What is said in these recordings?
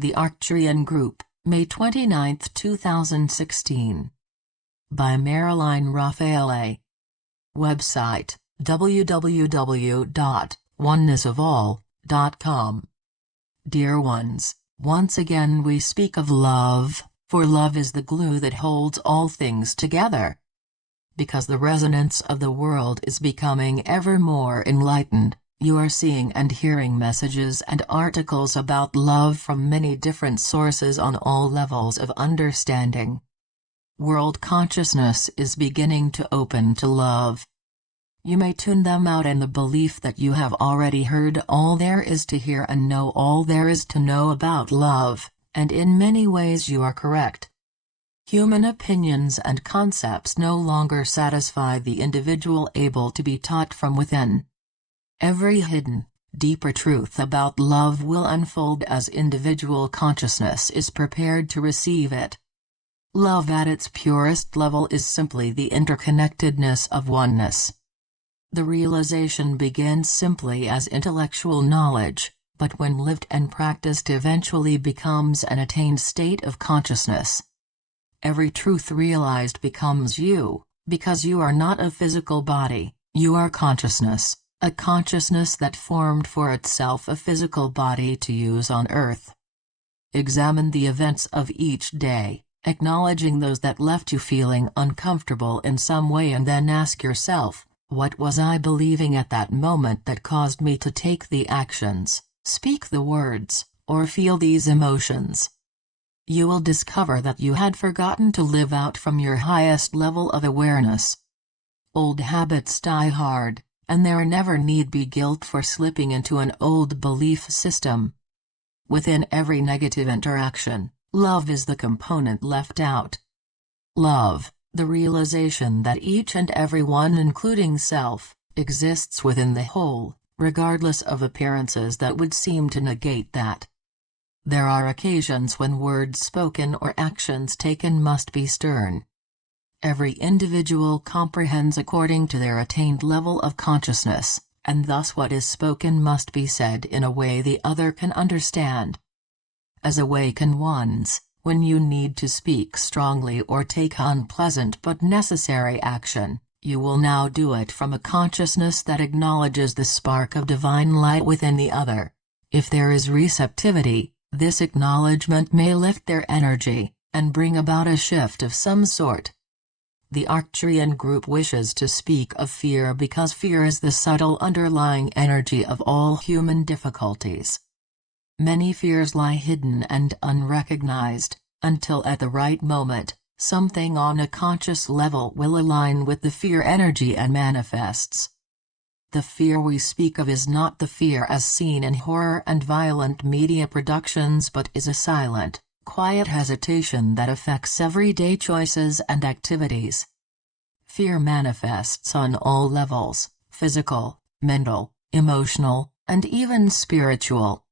The Arcturian Group, May 29, 2016. By Marilyn Raffaele. Website, www.onenessofall.com. Dear ones, once again we speak of love, for love is the glue that holds all things together. Because the resonance of the world is becoming ever more enlightened, you are seeing and hearing messages and articles about love from many different sources on all levels of understanding. World consciousness is beginning to open to love. You may tune them out in the belief that you have already heard all there is to hear and know all there is to know about love, and in many ways you are correct. Human opinions and concepts no longer satisfy the individual able to be taught from within. Every hidden, deeper truth about love will unfold as individual consciousness is prepared to receive it. Love at its purest level is simply the interconnectedness of oneness. The realization begins simply as intellectual knowledge, but when lived and practiced eventually becomes an attained state of consciousness. Every truth realized becomes you, because you are not a physical body, you are consciousness. A consciousness that formed for itself a physical body to use on earth. Examine the events of each day, acknowledging those that left you feeling uncomfortable in some way, and then ask yourself, what was I believing at that moment that caused me to take the actions, speak the words, or feel these emotions? You will discover that you had forgotten to live out from your highest level of awareness. Old habits die hard, and there never need be guilt for slipping into an old belief system. Within every negative interaction, love is the component left out. Love, the realization that each and every one, including self, exists within the whole, regardless of appearances that would seem to negate that. There are occasions when words spoken or actions taken must be stern. Every individual comprehends according to their attained level of consciousness, and thus what is spoken must be said in a way the other can understand. As awakened ones, when you need to speak strongly or take unpleasant but necessary action, you will now do it from a consciousness that acknowledges the spark of divine light within the other. If there is receptivity, this acknowledgement may lift their energy, and bring about a shift of some sort. The Arcturian Group wishes to speak of fear because fear is the subtle underlying energy of all human difficulties. Many fears lie hidden and unrecognized, until at the right moment, something on a conscious level will align with the fear energy and manifests. The fear we speak of is not the fear as seen in horror and violent media productions, but is a silent, quiet hesitation that affects everyday choices and activities. Fear manifests on all levels: physical, mental, emotional, and even spiritual.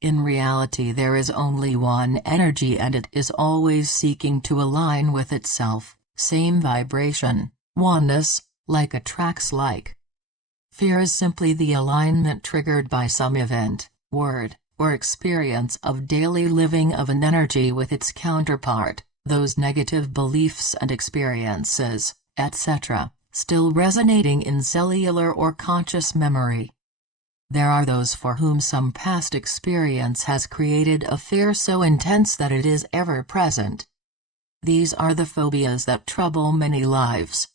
In reality, there is only one energy, and it is always seeking to align with itself, same vibration, oneness, like attracts like. Fear is simply the alignment triggered by some event, word, or experience of daily living of an energy with its counterpart, those negative beliefs and experiences, etc., still resonating in cellular or conscious memory. There are those for whom some past experience has created a fear so intense that it is ever present. These are the phobias that trouble many lives.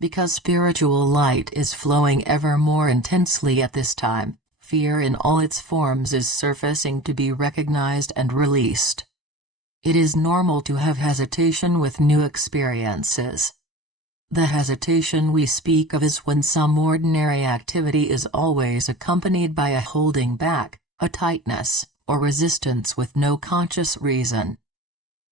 Because spiritual light is flowing ever more intensely at this time, fear in all its forms is surfacing to be recognized and released. It is normal to have hesitation with new experiences. The hesitation we speak of is when some ordinary activity is always accompanied by a holding back, a tightness, or resistance with no conscious reason.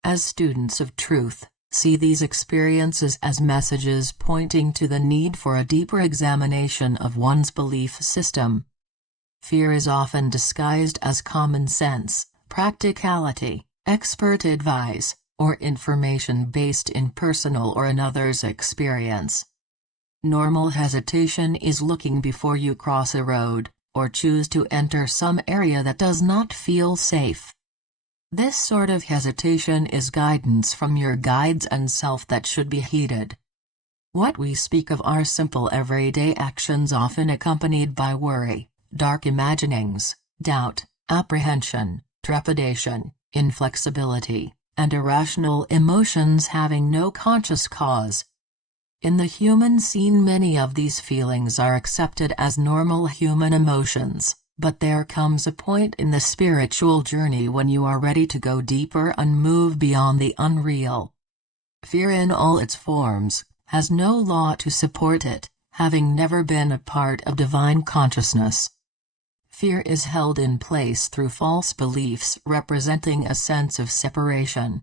As students of truth, see these experiences as messages pointing to the need for a deeper examination of one's belief system. Fear is often disguised as common sense, practicality, expert advice, or information based in personal or another's experience. Normal hesitation is looking before you cross a road, or choose to enter some area that does not feel safe. This sort of hesitation is guidance from your guides and self that should be heeded. What we speak of are simple everyday actions often accompanied by worry, dark imaginings, doubt, apprehension, trepidation, inflexibility, and irrational emotions having no conscious cause. In the human scene, many of these feelings are accepted as normal human emotions, but there comes a point in the spiritual journey when you are ready to go deeper and move beyond the unreal. Fear in all its forms has no law to support it, having never been a part of divine consciousness. Fear is held in place through false beliefs representing a sense of separation.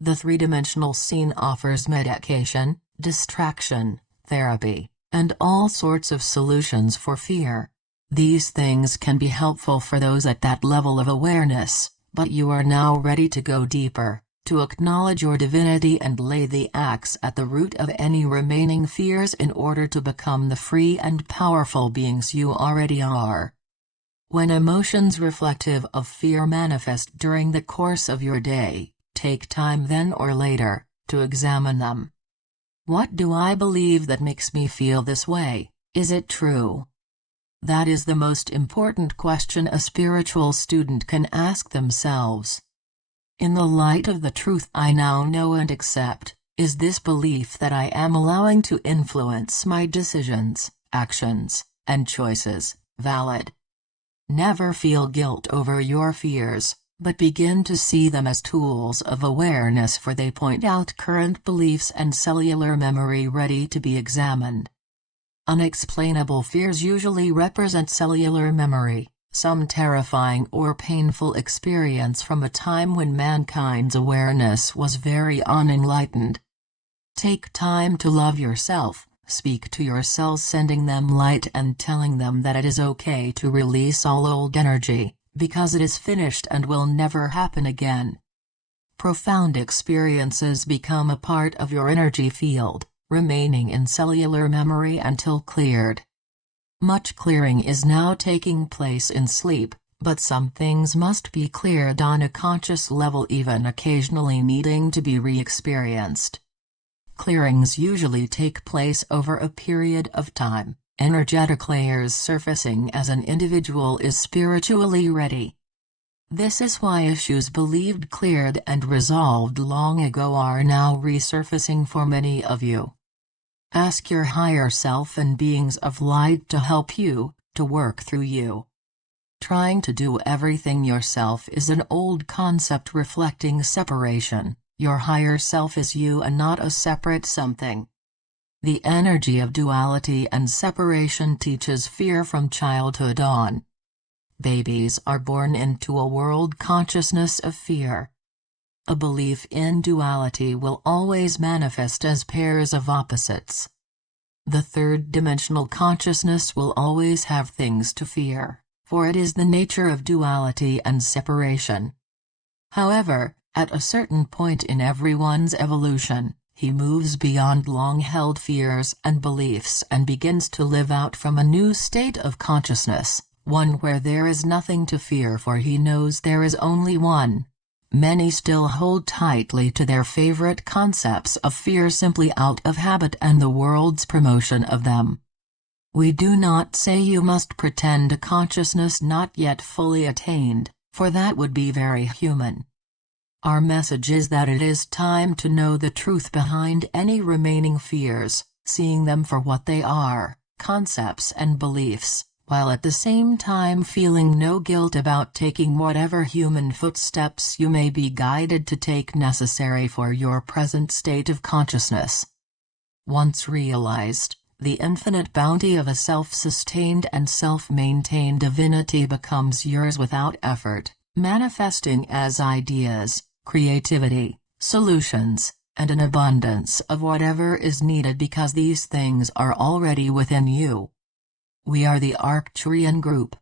The three-dimensional scene offers medication, distraction, therapy, and all sorts of solutions for fear. These things can be helpful for those at that level of awareness, but you are now ready to go deeper, to acknowledge your divinity and lay the axe at the root of any remaining fears in order to become the free and powerful beings you already are. When emotions reflective of fear manifest during the course of your day, take time then or later to examine them. What do I believe that makes me feel this way? Is it true? That is the most important question a spiritual student can ask themselves. In the light of the truth I now know and accept, is this belief that I am allowing to influence my decisions, actions, and choices valid? Never feel guilt over your fears, but begin to see them as tools of awareness, for they point out current beliefs and cellular memory ready to be examined. Unexplainable fears usually represent cellular memory, some terrifying or painful experience from a time when mankind's awareness was very unenlightened. Take time to love yourself, speak to your cells, sending them light and telling them that it is okay to release all old energy, because it is finished and will never happen again. Profound experiences become a part of your energy field, remaining in cellular memory until cleared. Much clearing is now taking place in sleep, but some things must be cleared on a conscious level, even occasionally needing to be re-experienced. Clearings usually take place over a period of time, energetic layers surfacing as an individual is spiritually ready. This is why issues believed cleared and resolved long ago are now resurfacing for many of you. Ask your higher self and beings of light to help you, to work through you. Trying to do everything yourself is an old concept reflecting separation. Your higher self is you and not a separate something. The energy of duality and separation teaches fear from childhood on. Babies are born into a world consciousness of fear. A belief in duality will always manifest as pairs of opposites. The third-dimensional consciousness will always have things to fear, for it is the nature of duality and separation. However, at a certain point in everyone's evolution, he moves beyond long-held fears and beliefs and begins to live out from a new state of consciousness, one where there is nothing to fear, for he knows there is only one. Many still hold tightly to their favorite concepts of fear simply out of habit and the world's promotion of them. We do not say you must pretend a consciousness not yet fully attained, for that would be very human. Our message is that it is time to know the truth behind any remaining fears, seeing them for what they are, concepts and beliefs, while at the same time feeling no guilt about taking whatever human footsteps you may be guided to take necessary for your present state of consciousness. Once realized, the infinite bounty of a self-sustained and self-maintained divinity becomes yours without effort, manifesting as ideas, creativity, solutions, and an abundance of whatever is needed, because these things are already within you. We are the Arcturian group,